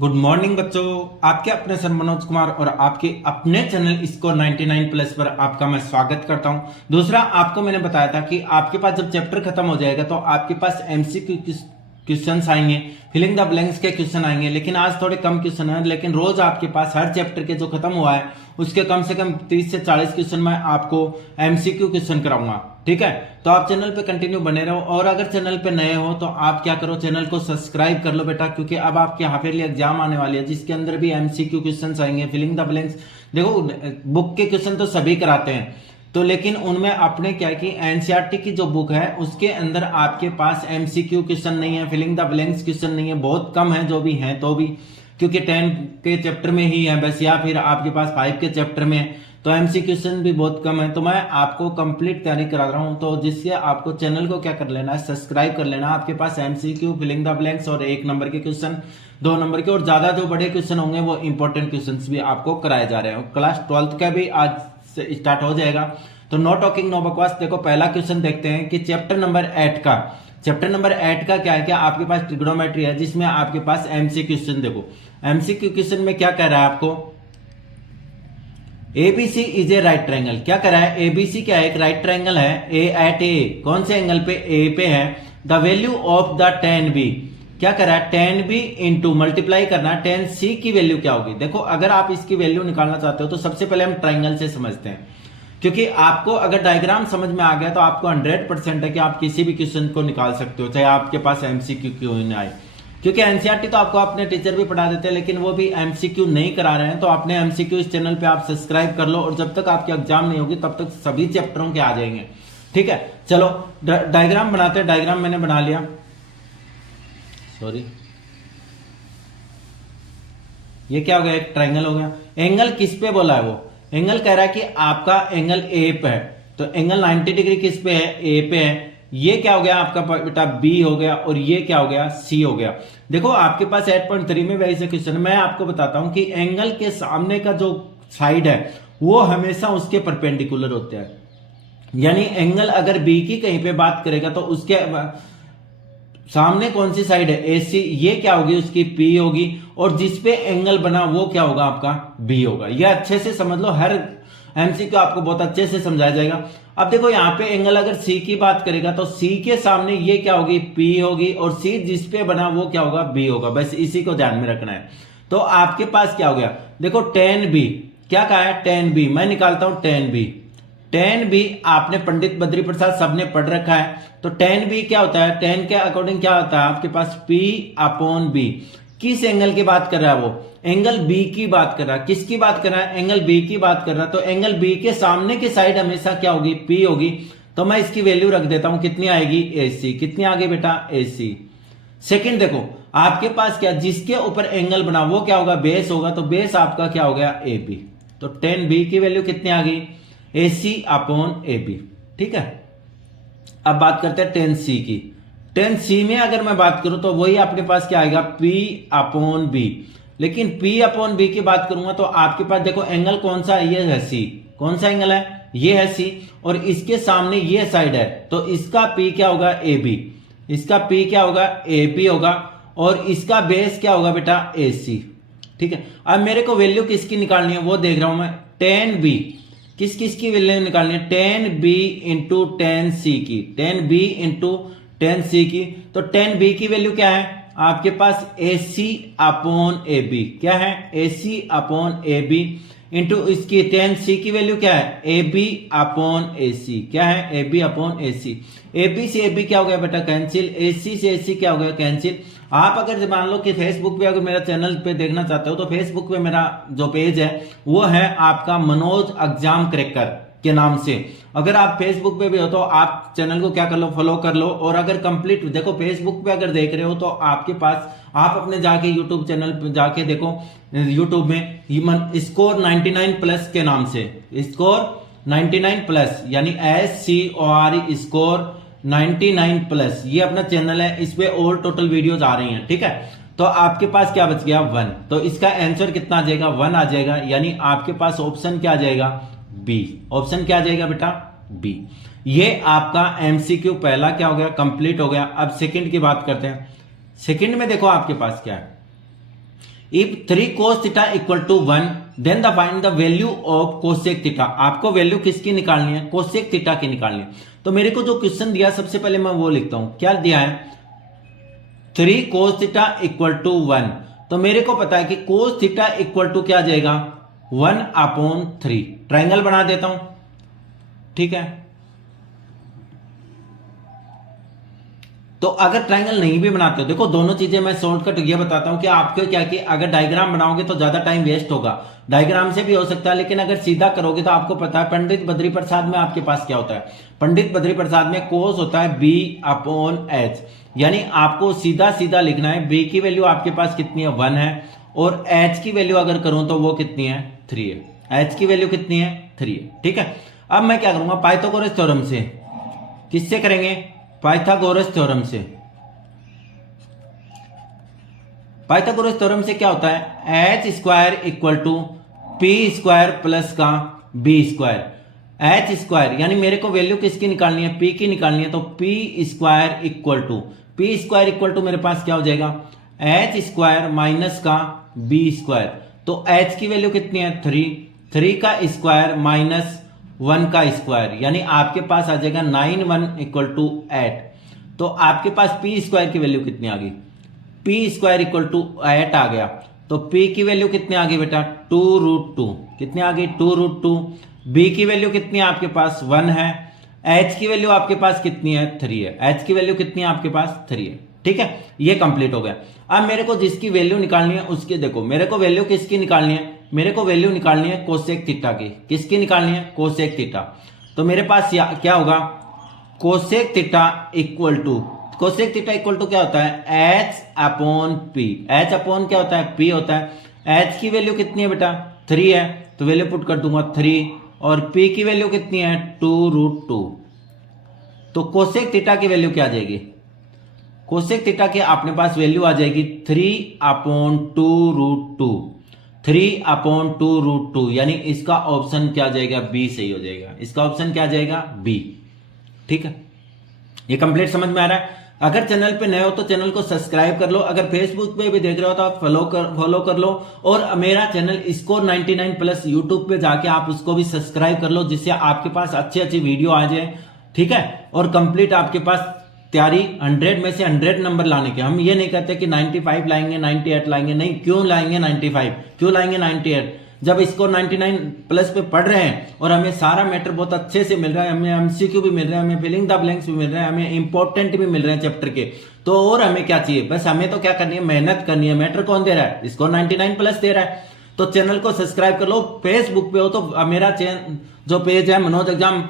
Good morning बच्चों, आपके अपने सर मनोज कुमार और आपके अपने चैनल स्कोर 99 प्लस पर आपका मैं स्वागत करता हूं। दूसरा, आपको मैंने बताया था कि आपके पास जब चैप्टर खत्म हो जाएगा तो आपके पास एमसीक्यू क्वेश्चंस आएंगे, फिलिंग द ब्लैंक्स के क्वेश्चन आएंगे, लेकिन आज थोड़े कम क्वेश्चन है। लेकिन रोज आपके पास हर चैप्टर के जो खत्म हुआ है उसके कम से कम 30 से 40 क्वेश्चन मैं आपको एमसीक्यू क्वेश्चन कराऊंगा। ठीक है, तो आप चैनल पे कंटिन्यू बने रहो। और अगर चैनल पे नए हो तो आप क्या करो, चैनल को सब्सक्राइब कर लो बेटा, क्योंकि अब आपके हाफ ईयरली एग्जाम आने वाली है जिसके अंदर भी एमसीक्यू क्वेश्चंस आएंगे, फिलिंग द ब्लैंक्स। देखो, बुक के क्वेश्चन तो सभी कराते हैं, तो लेकिन उनमें आपने क्या कि एनसीईआरटी की जो बुक है उसके अंदर आपके पास एमसीक्यू क्वेश्चन नहीं है, फिलिंग द ब्लैंक्स क्वेश्चन नहीं है, बहुत कम है जो भी है, तो भी क्योंकि 10 के चैप्टर में ही है बस, या फिर आपके पास 5 के चैप्टर में है, तो एमसी क्वेश्चन भी बहुत कम है। तो मैं आपको कंप्लीट तैयारी करा रहा हूं, तो जिससे आपको चैनल को क्या कर लेना है, सब्सक्राइब कर लेना। आपके पास एमसीक्यू, फिलिंग द ब्लैंक्स और 1 नंबर के क्वेश्चन, 2 नंबर के और ज्यादा जो बड़े क्वेश्चन होंगे वो इंपॉर्टेंट क्वेश्चन भी आपको कराए जा रहे हैं। क्लास 12th का भी आज से स्टार्ट हो जाएगा, तो नो टॉकिंग नो बकवास। देखो, पहला क्वेश्चन देखते हैं कि चैप्टर नंबर 8 का क्या है, क्या आपके पास ट्रिग्नोमेट्री है जिसमें आपके पास एमसी क्वेश्चन। देखो, एमसीक्यू क्वेश्चन में क्या कह रहा है आपको, ABC is a right triangle. क्या कह रहा है, एबीसी क्या है, एक राइट ट्रायंगल है। ए एट ए, कौन से एंगल पे, ए पे है। The value of the tan B, क्या कर रहा है, टेन बी इंटू मल्टीप्लाई करना, टेन सी की वैल्यू क्या होगी। देखो, अगर आप इसकी वैल्यू निकालना चाहते हो तो सबसे पहले हम ट्रायंगल से समझते हैं, क्योंकि आपको अगर डायग्राम समझ में आ गया तो आपको 100% है कि आप किसी भी क्वेश्चन को निकाल सकते हो, चाहे आपके पास एमसीक्यू क्यों ना आए। क्योंकि एनसीईआरटी तो आपको अपने टीचर भी पढ़ा देते हैं, लेकिन वो भी एमसीक्यू नहीं करा रहे हैं। तो अपने एमसीक्यू इस चैनल पे आप सब्सक्राइब कर लो, और जब तक आपकी एग्जाम नहीं होगी तब तक सभी चैप्टरों के आ जाएंगे। ठीक है, चलो डायग्राम बनाते हैं। डायग्राम मैंने बना लिया, सॉरी, ये क्या हो गया, एक ट्राइंगल हो गया। एंगल किस पे बोला है, वो एंगल कह रहा है कि आपका एंगल ए पे है, तो एंगल 90 डिग्री किस पे है, ए पे है। ये क्या हो गया आपका बेटा, बी हो गया, और ये क्या हो गया, सी हो गया। देखो, आपके पास 8.3 में वैसे क्वेश्चन मैं आपको बताता हूं कि एंगल के सामने का जो साइड है वो हमेशा उसके परपेंडिकुलर होते हैं। यानी एंगल अगर बी की कहीं पे बात करेगा तो उसके सामने कौन सी साइड है, एसी, ये क्या होगी, उसकी पी होगी, और जिसपे एंगल बना वो क्या होगा, आपका बी होगा। ये अच्छे से समझ लो, हर एमसीक्यू आपको बहुत अच्छे से समझाया जाएगा। अब देखो, यहाँ पे एंगल अगर सी की बात करेगा तो सी के सामने ये क्या होगी, पी होगी, और सी जिसपे बना वो क्या होगा, बी होगा। बस इसी को ध्यान में रखना है। तो आपके पास क्या हो गया, देखो टेन बी, क्या कहा है, टेन बी, मैं निकालता हूं टेन बी। टेन बी आपने पंडित बद्री प्रसाद सबने पढ़ रखा है, तो टेन बी क्या होता है, टेन के अकॉर्डिंग क्या होता है आपके पास, पी अपॉन बी। किस एंगल की बात कर रहा है वो, एंगल बी की बात कर रहा है। किसकी बात कर रहा है, एंगल बी की बात कर रहा है। तो एंगल बी के सामने की साइड हमेशा क्या होगी, पी होगी। तो मैं इसकी वैल्यू रख देता हूं, कितनी आएगी, एसी। कितनी आ गई बेटा, एसी। सेकंड देखो, आपके पास क्या, जिसके ऊपर एंगल बना वो क्या होगा, बेस होगा, तो बेस आपका क्या हो गया, ए बी। तो टेन बी की वैल्यू कितनी आ गई, AC अपॉन AB। ठीक है, अब बात करते हैं टेन सी की। टेन सी में अगर मैं बात करूं तो वही अपने पास क्या आएगा, P अपॉन B। लेकिन P अपॉन B की बात करूंगा तो आपके पास देखो एंगल कौन सा है, ये है C। कौन सा एंगल है, ये है C, और इसके सामने ये साइड है, तो इसका P क्या होगा, AB। इसका P क्या होगा, AP होगा, और इसका बेस क्या होगा बेटा, AC। ठीक है, अब मेरे को वैल्यू किसकी निकालनी है वो देख रहा हूं मैं, टेन बी, किस किस की वैल्यू निकालनी है, tan B into ten C की, ten B into ten C की। तो टेन बी की वैल्यू क्या है आपके पास, ए सी अपॉन ए बी। क्या है, A C upon A B into इसकी टेन सी की वैल्यू क्या है, A B upon A C. क्या है, A B upon A C. A B से ए बी क्या हो गया बेटा, कैंसिल। ए सी से ए सी क्या हो गया, कैंसिल। आप अगर मान लो कि फेसबुक पे अगर मेरा चैनल पे देखना चाहते हो तो फेसबुक पे मेरा जो पेज है वो है आपका मनोज एग्जाम क्रैकर के नाम से। अगर आप फेसबुक पे भी हो तो आप चैनल को क्या कर लो, फॉलो कर लो। और अगर कंप्लीट देखो, फेसबुक पे अगर देख रहे हो तो आपके पास आप अपने जाके यूट्यूब चैनल पे जाके देखो, यूट्यूब में स्कोर 99 प्लस के नाम से, स्कोर 99 प्लस यानी SCOR स्कोर 99 प्लस, ये अपना चैनल है। इस पे ऑल टोटल वीडियोज आ रही हैं। ठीक है, तो आपके पास क्या बच गया, 1। तो इसका आंसर कितना आ जाएगा, 1 आ जाएगा। यानी आपके पास ऑप्शन क्या आ जाएगा, बी। ऑप्शन क्या आ जाएगा बेटा, बी। ये आपका एमसीक्यू पहला क्या हो गया, कंप्लीट हो गया। अब सेकंड की बात करते हैं। सेकंड में देखो आपके पास क्या है, if 3 cos theta equal to 1 then the find the value of cosec theta. आपको वैल्यू किसकी निकालनी है? कोसेक थीटा की निकालनी है। तो मेरे को जो क्वेश्चन दिया सबसे पहले मैं वो लिखता हूं। क्या दिया है? 3 cos थीटा इक्वल टू 1। तो मेरे को पता है कि cos थीटा इक्वल टू क्या आ जाएगा? 1/3। ट्राइंगल बना देता हूं, ठीक है। तो अगर ट्राइंगल नहीं भी बनाते हो, देखो दोनों चीजें मैं शॉर्टकट ये बताता हूं कि आपको क्या कि अगर डायग्राम बनाओगे तो ज्यादा टाइम वेस्ट होगा। डायग्राम से भी हो सकता है, लेकिन अगर सीधा करोगे तो आपको पता है पंडित बद्री प्रसाद में आपके पास क्या होता है? पंडित बद्री प्रसाद में कोस होता है B/H, यानी आपको सीधा सीधा लिखना है। B की वैल्यू आपके पास कितनी है? 1 है। और H की वैल्यू अगर करूं तो वो कितनी है? 3 है। H की वैल्यू कितनी है? 3 है, ठीक है। अब मैं क्या करूंगा? पाइथागोरस थ्योरम से। किससे करेंगे? पाइथागोरस थ्योरम से। पाइथागोरस थ्योरम से क्या होता है? h² equal to p² plus का b²। h² यानी मेरे को वैल्यू किसकी निकालनी है? p की निकालनी है। तो p² इक्वल टू मेरे पास क्या हो जाएगा? h² माइनस का b²। तो h की वैल्यू कितनी है? 3 का स्क्वायर माइनस 1 का स्क्वायर, यानी आपके पास आ जाएगा 9 1 इक्वल टू 8। तो आपके पास p² की वैल्यू कितनी आ गई? p² इक्वल टू 8 आ गया। तो p की वैल्यू कितनी आ गई बेटा? 2√2। कितनी आ गई? 2√2। b की वैल्यू कितनी है आपके पास? 1 है। h की वैल्यू आपके पास कितनी है? 3 है। h की वैल्यू कितनी है आपके पास? 3 है, ठीक है। ये कंप्लीट हो गया। अब मेरे को जिसकी वैल्यू निकालनी है उसकी, देखो मेरे को वैल्यू किसकी निकालनी है? मेरे को वैल्यू निकालनी है कोसेक थीटा की। किसकी निकालनी है? Cosec theta. तो मेरे पास क्या होगा? कोसेक थीटा इक्वल टू क्या होता है? h/p। h/ क्या होता है? p होता है। h की वैल्यू कितनी है बेटा? 3 है, तो वैल्यू पुट कर दूंगा 3। और p की वैल्यू कितनी है? 2√2। तो कोसेक थीटा की वैल्यू क्या आ जाएगी? कोसेक थीटा की अपने पास वैल्यू आ जाएगी 3/2√2। 3/2√2, यानी इसका ऑप्शन क्या आ जाएगा? बी सही हो जाएगा। इसका ऑप्शन क्या आ जाएगा? बी, ठीक है। ये कंप्लीट समझ में आ रहा है? अगर चैनल पे नए हो तो चैनल को सब्सक्राइब कर लो। अगर फेसबुक पे भी देख रहे हो तो आप फॉलो कर लो। और मेरा चैनल स्कोर 99+ यूट्यूब पे जाके आप उसको भी सब्सक्राइब कर लो, जिससे आपके पास अच्छी अच्छी वीडियो आ जाए, ठीक है। और कंप्लीट आपके पास तैयारी 100 में से 100 नंबर लाने के। हम ये नहीं कहते कि 95 लाएंगे, 98 लाएंगे, नहीं। क्यों लाएंगे 95? क्यों लाएंगे 98? जब इसको 99+ पे पढ़ रहे हैं और हमें सारा मैटर बहुत अच्छे से मिल रहा है, हमें MCQ भी मिल रहे हैं, हमें फिलिंग द ब्लैंक्स भी मिल रहे हैं, हमें इंपॉर्टेंट भी मिल रहे हैं चैप्टर के, तो और हमें क्या चाहिए? बस हमें तो क्या करनी है? मेहनत करनी है। मैटर कौन दे रहा है? इसको 99+ दे रहा है। तो चैनल को सब्सक्राइब कर लो। फेसबुक पे हो तो मेरा जो पेज है मनोज एग्जाम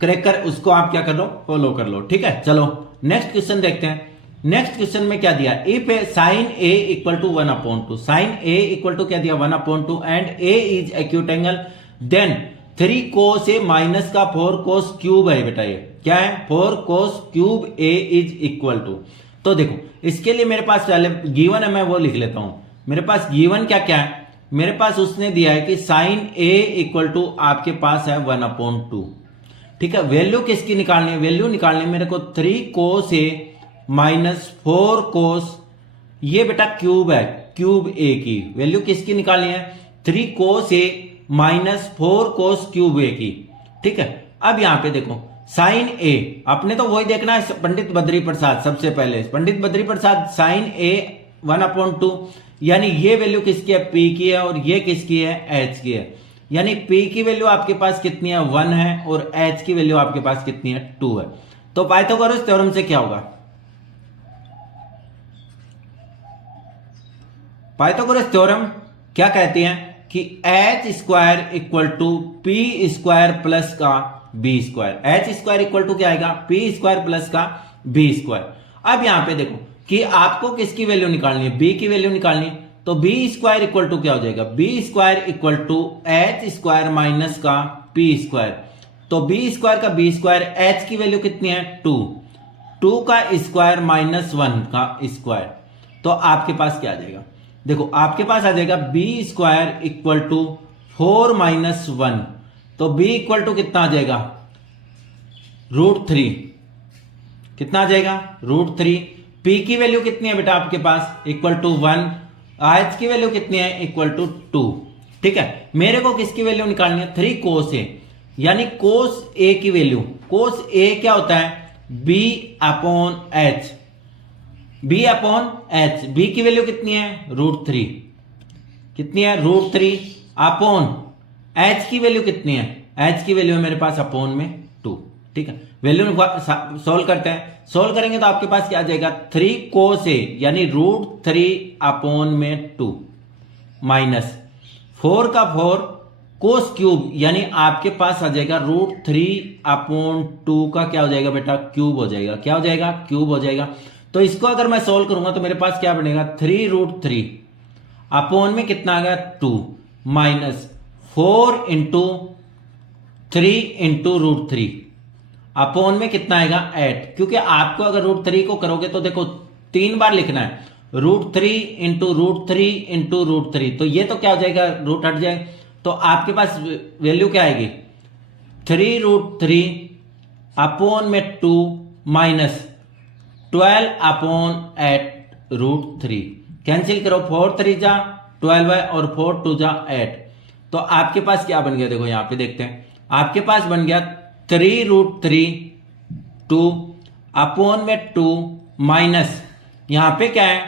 क्रैकर, उसको आप क्या कर लो? फॉलो कर लो, ठीक है। चलो नेक्स्ट क्वेश्चन देखते हैं। नेक्स्ट क्वेश्चन में क्या दिया? If sin a equal to 1/2। sin a equal to क्या दिया? 1/2 and a is acute angle, then 3 cos a minus का 4 cos क्यूब है बेटा। ये क्या है? 4 cos cube a is equal to. तो देखो इसके लिए मेरे पास पहले गिवन है, मैं वो लिख लेता हूं। मेरे पास गिवन क्या क्या है? मेरे पास उसने दिया है कि sin a इक्वल टू आपके पास है 1/2, ठीक है। वैल्यू किसकी निकालनी है? वैल्यू निकालनी है मेरे को 3 cos a माइनस 4 cos, ये बेटा क्यूब है, क्यूब a की वैल्यू किसकी निकालनी है? 3 cos a minus 4 cos cube a की, ठीक है। अब यहां पे देखो sin a, आपने तो वही देखना है पंडित बद्री प्रसाद। सबसे पहले पंडित बद्री प्रसाद sin a 1/2, यानी ये वैल्यू किसकी है? p की है, और ये किसकी है? h की है। यानी p की वैल्यू आपके पास कितनी है? 1 है, और h की वैल्यू आपके पास कितनी है? 2 है। तो पाइथागोरस थ्योरम से क्या होगा? पाइथागोरस थ्योरम क्या कहती है कि h² equal to p² plus का b²। h² इक्वल टू क्या आएगा? p² प्लस का b²। अब यहां पे देखो कि आपको किसकी वैल्यू निकालनी है? b की वैल्यू निकालनी है। तो b² इक्वल टू क्या हो जाएगा? b² equal to h² minus का p²। तो b² का b², h की वैल्यू कितनी है? 2 का स्क्वायर माइनस 1 का स्क्वायर। तो आपके पास क्या आ जाएगा? देखो आपके पास आ जाएगा b² इक्वल टू 4 माइनस 1। तो b इक्वल टू कितना आ जाएगा? √3। कितना आ जाएगा? √3। p की वैल्यू कितनी है बेटा आपके पास? इक्वल टू 1, एच की वैल्यू कितनी है, इक्वल टू 2। ठीक है, मेरे को किसकी वैल्यू निकालनी है, 3 कोस ए, यानी कोस ए की वैल्यू, कोस ए क्या होता है, B upon H, B upon H, B की वैल्यू कितनी है, √3, कितनी है, √3 अपॉन एच की वैल्यू कितनी है, एच की वैल्यू है मेरे पास अपॉन में 2। ठीक है, वैल्यू सोल्व करते हैं, सोल्व करेंगे तो आपके पास क्या आ जाएगा, 3 कोस ए यानी √3 अपॉन में 2 माइनस 4 का 4 कोस क्यूब, यानी आपके पास आ जाएगा √3 अपॉन 2 का क्या हो जाएगा बेटा, क्यूब हो जाएगा, क्या हो जाएगा, क्यूब हो जाएगा। तो इसको अगर मैं सोल्व करूंगा तो मेरे पास क्या बनेगा, 3√3 अपॉन में कितना आ गया, 2 माइनस 4 इंटू 3 इंटू √3 अपॉन में कितना आएगा, 8, क्योंकि आपको अगर √3 को करोगे तो देखो 3 बार लिखना है, √3 इंटू √3 इंटू √3, तो ये तो क्या हो जाएगा, रूट हट जाए, तो आपके पास वैल्यू क्या आएगी, 3√3 अपॉन में 2 माइनस 12 अपॉन 8√3, कैंसिल करो, 4 3 जा 12 है और 4 2 जा 8, तो आपके पास क्या बन गया, देखो यहां पे देखते हैं, आपके पास बन गया 3√3 2 अपॉन में 2 माइनस यहां पे क्या है,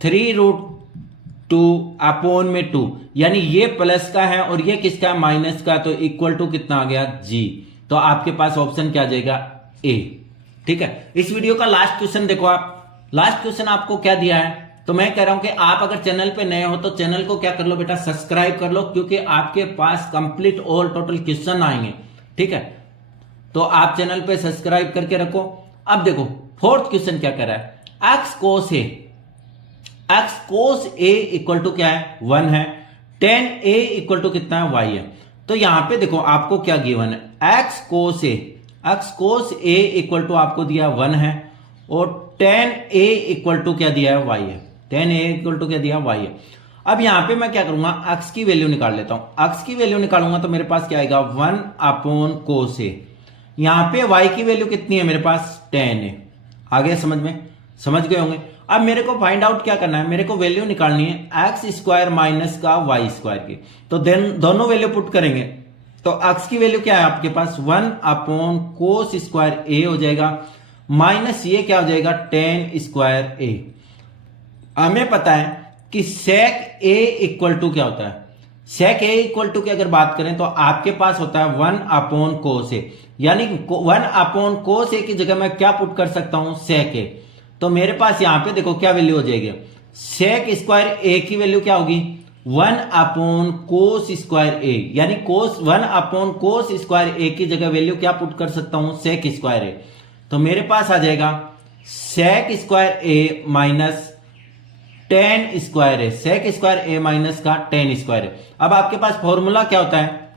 3√2 अपॉन में 2, यानी ये प्लस का है और ये किसका है, माइनस का, तो इक्वल टू कितना आ गया, जी। तो आपके पास ऑप्शन क्या आ जाएगा, ए। ठीक है, इस वीडियो का लास्ट क्वेश्चन देखो आप, लास्ट क्वेश्चन आपको क्या दिया है, तो मैं कह रहा हूं कि आप अगर चैनल पे नए हो तो चैनल को क्या कर लो बेटा, सब्सक्राइब कर लो, क्योंकि आपके पास कंप्लीट ऑल टोटल क्वेश्चन आएंगे। ठीक है, तो आप चैनल पे सब्सक्राइब करके रखो। अब देखो फोर्थ क्वेश्चन क्या कर रहा है, X cos A, X cos A equal to क्या है, 1 है, tan a इक्वल टू कितना है, y है। तो यहां पे देखो आपको क्या गिवन है, X cos A, X cos A equal to आपको दिया 1 है, और tan a इक्वल टू क्या दिया है, y है, tan a इक्वल टू क्या दिया, y है। अब यहां पे मैं क्या करूंगा, x की वैल्यू निकाल लेता हूं, x की वैल्यू निकालूंगा तो मेरे पास क्या आएगा, 1 अपॉन कोस ए, यहां पे y की वैल्यू कितनी है मेरे पास, tan है। आगे समझ में, समझ गए होंगे। अब मेरे को फाइंड आउट क्या करना है, मेरे को वैल्यू निकालनी है एक्स स्क्वायर माइनस का वाई स्क्वायर की, तो देन दोनों वैल्यू पुट करेंगे, तो एक्स की वैल्यू क्या है आपके पास, 1 अपॉन कोस स्क्वायर ए हो जाएगा, माइनस ये क्या हो जाएगा, tan स्क्वायर ए। हमें पता है कि सेक ए इक्वल टू क्या होता है, सेक ए इक्वल टू की अगर बात करें तो आपके पास होता है 1 अपॉन कोस ए, यानी 1 अपॉन कोस ए की जगह मैं क्या पुट कर सकता हूं, सेक ए। तो मेरे पास यहां पे देखो क्या वैल्यू हो जाएगी, सेक स्क्वायर ए की वैल्यू क्या होगी, 1 अपॉन कोस स्क्वायर ए, यानी कोस 1 अपॉन कोस स्क्वायर ए की जगह वैल्यू क्या पुट कर सकता हूं, सेक स्क्वायर ए। तो मेरे पास आ जाएगा sec square A minus tan square A, sec square A minus का tan स्क्वायर ए। अब आपके पास फॉर्मूला क्या होता है,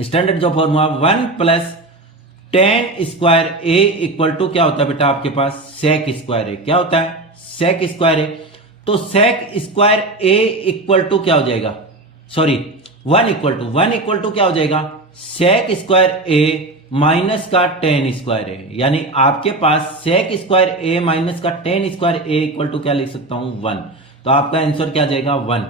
स्टैंडर्ड जो formula 1 plus tan square A equal to क्या होता है बेटा, आपके पास सेक स्क्वायर ए, क्या होता है, सेक स्क्वायर ए। तो sec square A equal to क्या हो जाएगा, सॉरी 1 इक्वल टू क्या हो जाएगा, सेक स्क्वायर ए माइनस का tan स्क्वायर ए, यानी आपके पास सेक स्क्वायर ए माइनस का tan square A equal to क्या लिख सकता हूं, 1। तो आपका आंसर क्या आ जाएगा, 1।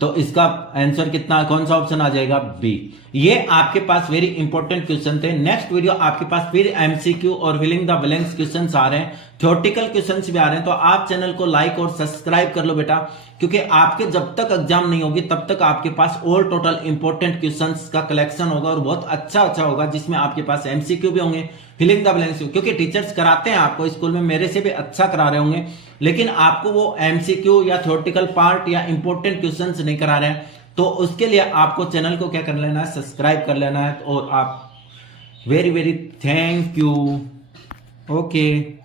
तो इसका आंसर कितना, कौन सा ऑप्शन आ जाएगा, बी। ये आपके पास वेरी इंपॉर्टेंट क्वेश्चन थे। नेक्स्ट वीडियो आपके पास फिर एमसीक्यू और फिलिंग द ब्लैंक्स क्वेश्चंस आ रहे हैं, थ्योरेटिकल क्वेश्चंस भी आ रहे हैं, तो आप चैनल को लाइक और सब्सक्राइब कर लो बेटा, क्योंकि आपके जब तक एग्जाम नहीं होगी तब तक आपके पास ऑल टोटल इंपॉर्टेंट क्वेश्चंस का कलेक्शन होगा और बहुत अच्छा होगा, जिसमें आपके पास एमसीक्यू भी होंगे, फिलिंग द ब्लैंक्स, क्योंकि टीचर्स कराते हैं आपको स्कूल में, मेरे से भी अच्छा करा रहे होंगे, लेकिन आपको वो एमसीक्यू या थ्योरेटिकल पार्ट या इंपॉर्टेंट क्वेश्चंस नहीं करा रहे हैं, तो उसके लिए आपको चैनल को क्या कर लेना है, सब्सक्राइब कर लेना है। और आप very very thank you, okay.